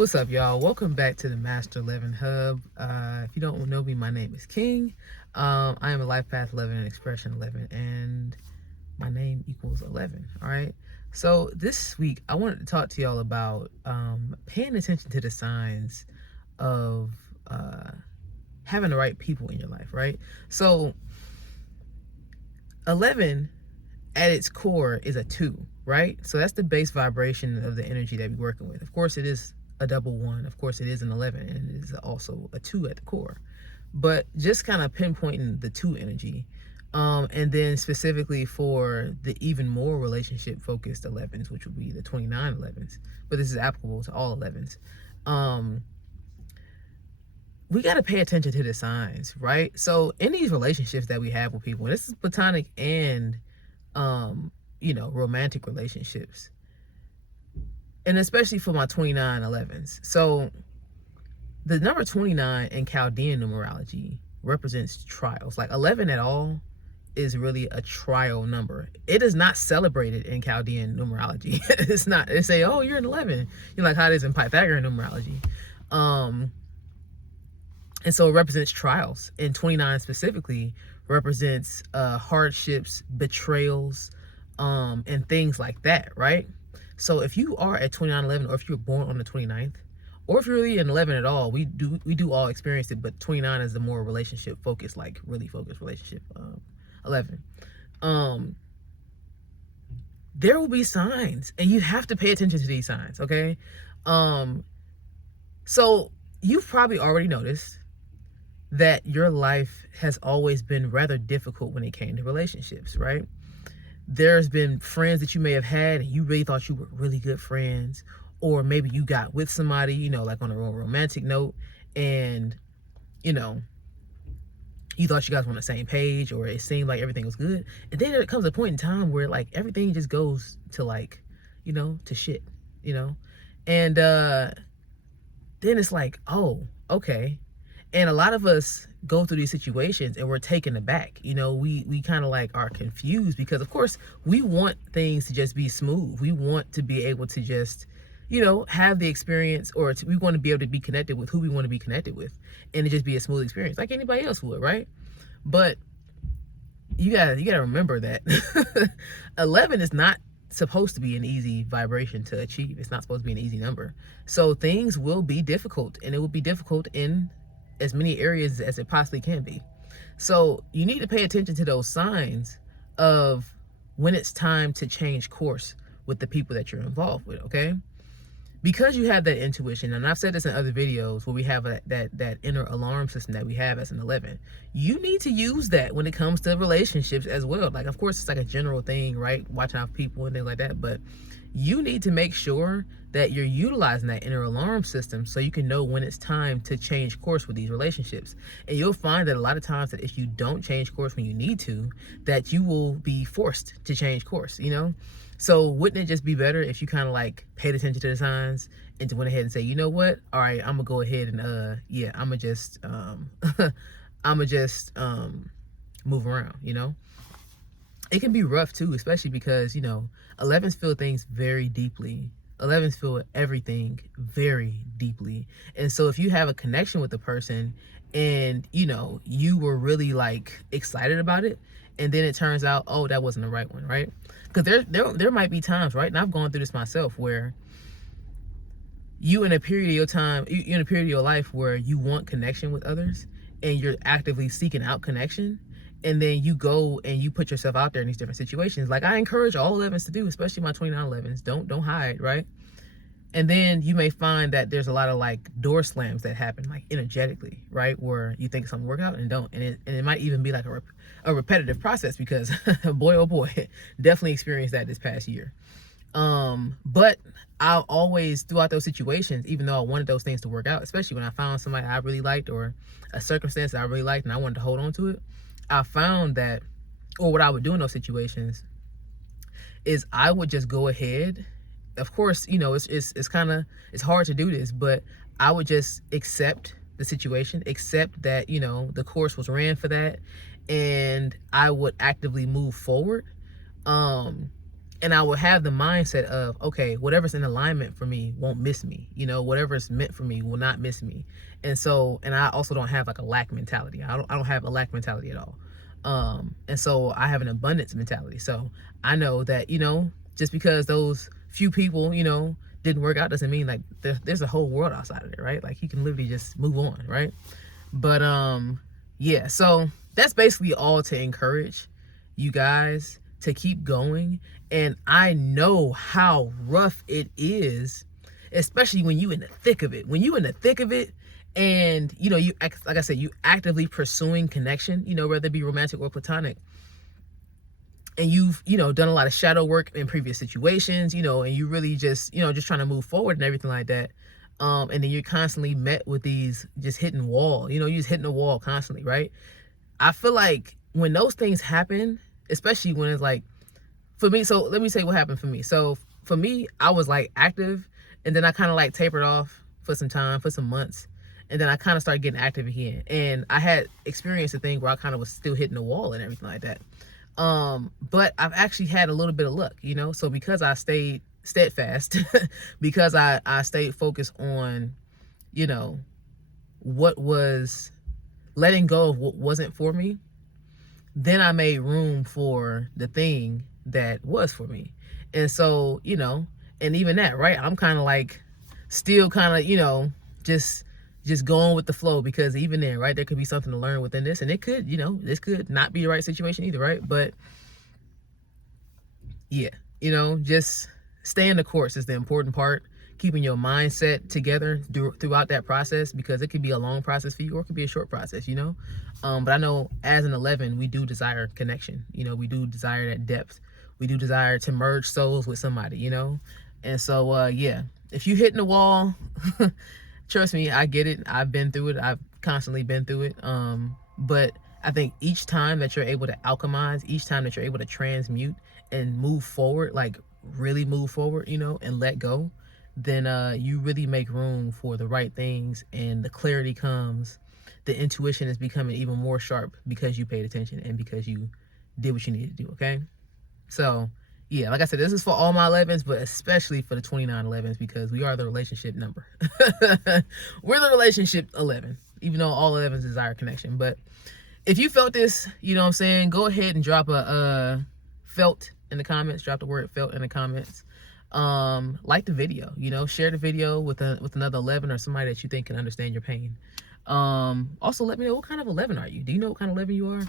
What's up, y'all? Welcome back to the Master 11 Hub. If you don't know me, my name is King. I am a life path 11 and expression 11, and my name equals 11. All right. So this week, I wanted to talk to y'all about paying attention to the signs of having the right people in your life, right? So 11 at its core is a 2, right? So that's the base vibration of the energy that we're working with. Of course, it is a double 1. Of course, it is an 11, and it is also a 2 at the core. But just kind of pinpointing the 2 energy, and then specifically for the even more relationship focused 11s, which would be the 29 11s. But this is applicable to all 11s. We got to pay attention to the signs, right? So in these relationships that we have with people, and this is platonic and romantic relationships, and especially for my 29 11s. So the number 29 in Chaldean numerology represents trials. Like 11 at all is really a trial number. It is not celebrated in Chaldean numerology. It's not. They say, oh, you're an 11. You're like how it is in Pythagorean numerology. And so it represents trials. And 29 specifically represents hardships, betrayals, and things like that, right? So if you are at 29/11, or if you were born on the 29th, or if you're really an 11 at all, we do all experience it, but 29 is the more relationship focused, like really focused relationship 11. There will be signs, and you have to pay attention to these signs, okay? So you've probably already noticed that your life has always been rather difficult when it came to relationships, right? There's been friends that you may have had and you really thought you were really good friends, or maybe you got with somebody, like on a romantic note, and you thought you guys were on the same page, or it seemed like everything was good, and then there comes a point in time where like everything just goes to like to shit, and then it's like, oh, okay. And a lot of us go through these situations and we're taken aback. We kind of like are confused because, of course, we want things to just be smooth. We want to be able to just, have the experience, or we want to be able to be connected with who we want to be connected with, and it just be a smooth experience like anybody else would, right? But you gotta remember that 11 is not supposed to be an easy vibration to achieve. It's not supposed to be an easy number. So things will be difficult, and it will be difficult in as many areas as it possibly can be. So you need to pay attention to those signs of when it's time to change course with the people that you're involved with, okay? Because you have that intuition, and I've said this in other videos where we have that inner alarm system that we have as an 11, you need to use that when it comes to relationships as well. Like, of course, it's like a general thing, right? Watching out for people and things like that, but you need to make sure that you're utilizing that inner alarm system so you can know when it's time to change course with these relationships. And you'll find that a lot of times that if you don't change course when you need to, that you will be forced to change course, So wouldn't it just be better if you kind of like paid attention to the signs and to went ahead and say, you know what? All right, I'm gonna go ahead and I'm gonna just move around, It can be rough too, especially because, 11s feel things very deeply. 11s feel everything very deeply. And so if you have a connection with the person and, you were really like excited about it, and then it turns out, oh, that wasn't the right one, right? Because there might be times, right? And I've gone through this myself, where you're in a period of your life where you want connection with others and you're actively seeking out connection. And then you go and you put yourself out there in these different situations. Like I encourage all 11s to do, especially my 29 11s. Don't hide, right? And then you may find that there's a lot of like door slams that happen like energetically, right? Where you think something work out and don't. And it might even be like a repetitive process because boy, oh boy, definitely experienced that this past year. But I'll always, throughout those situations, even though I wanted those things to work out, especially when I found somebody I really liked or a circumstance that I really liked and I wanted to hold on to it, I found that, or what I would do in those situations is I would just go ahead. Of course, it's hard to do this, but I would just accept the situation, accept that, the course was ran for that, and I would actively move forward. And I will have the mindset of, okay, whatever's in alignment for me won't miss me. You know, whatever's meant for me will not miss me. And so, and I also don't have like a lack mentality. I don't have a lack mentality at all. And so I have an abundance mentality. So I know that, you know, just because those few people, you know, didn't work out doesn't mean like there's a whole world outside of it, right? Like you can literally just move on, right? But yeah, so that's basically all to encourage you guys to keep going. And I know how rough it is, especially when you in the thick of it. When you in the thick of it, and you know, you, like I said, you actively pursuing connection, you know, whether it be romantic or platonic, and you've, you know, done a lot of shadow work in previous situations, you know, and you really just, you know, just trying to move forward and everything like that. And then you're constantly met with these just hitting wall, you know, you're just hitting the wall constantly, right? I feel like when those things happen, especially when it's like, for me, so let me say what happened for me. So for me, I was like active, and then I kind of like tapered off for some time, for some months, and then I kind of started getting active again. And I had experienced a thing where I kind of was still hitting the wall and everything like that. But I've actually had a little bit of luck, you know. So because I stayed steadfast, because I stayed focused on, you know, what was, letting go of what wasn't for me, then I made room for the thing that was for me. And so, you know, and even that, right? I'm kind of like still kind of, you know, just going with the flow, because even then, right, there could be something to learn within this, and it could, you know, this could not be the right situation either, right? But yeah, you know, just staying the course is the important part. Keeping your mindset together throughout that process, because it could be a long process for you or it could be a short process, you know. But I know as an 11, we do desire connection. You know, we do desire that depth. We do desire to merge souls with somebody, you know. And so, yeah, if you hitting the wall, trust me, I get it. I've been through it. I've constantly been through it. But I think each time that you're able to alchemize, each time that you're able to transmute and move forward, like really move forward, you know, and let go, then you really make room for the right things, and the clarity comes. The intuition is becoming even more sharp because you paid attention and because you did what you needed to do, okay? So, yeah, like I said, this is for all my 11s, but especially for the 29 11s, because we are the relationship number. We're the relationship 11, even though all 11s desire connection. But if you felt this, you know what I'm saying, go ahead and drop a felt in the comments. Drop the word felt in the comments. Like the video, you know, share the video with another 11 or somebody that you think can understand your pain. Also let me know, what kind of 11 are you? Do you know what kind of 11 you are?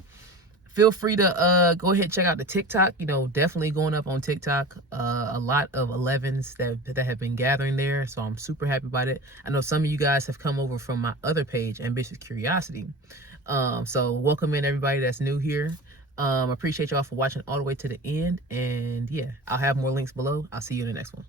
Feel free to go ahead and check out the TikTok. You know, definitely going up on TikTok. A lot of 11s that have been gathering there, so I'm super happy about it. I know some of you guys have come over from my other page, Ambitious Curiosity. So welcome in everybody that's new here. Appreciate y'all for watching all the way to the end. And yeah, I'll have more links below. I'll see you in the next one.